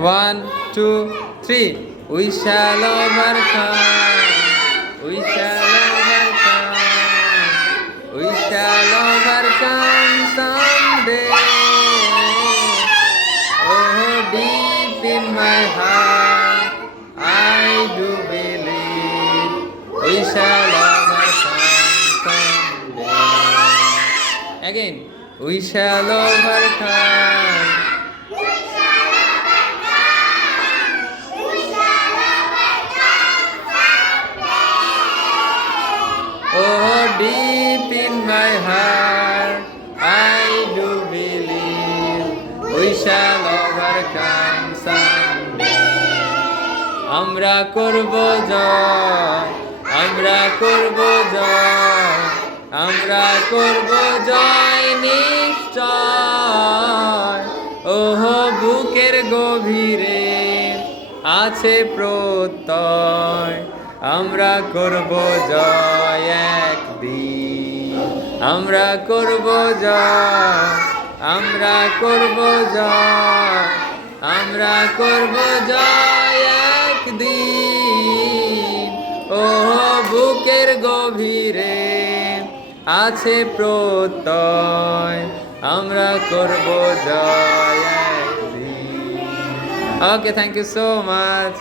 1, 2, 3. We shall overcome. We shall overcome. We shall overcome someday. Oh, deep in my heart, I do believe we shall overcome someday. Again, we shall overcome. Oh, deep in my heart, I do believe we shall overcome someday. আমরা করব জয়, আমরা করব জয়, আমরা করব জয় নিশ্চয়। ওহ, বুকের গভীরে আছে প্রত্যয়, আমরা করব জয় একদিন। আমরা করব জয়, আমরা করব জয়, আমরা করব জয় একদিন। ও বুকের গভীরে আছে প্রত্যয়, আমরা করব জয় একদিন। ওকে, থ্যাংক ইউ সো মাচ।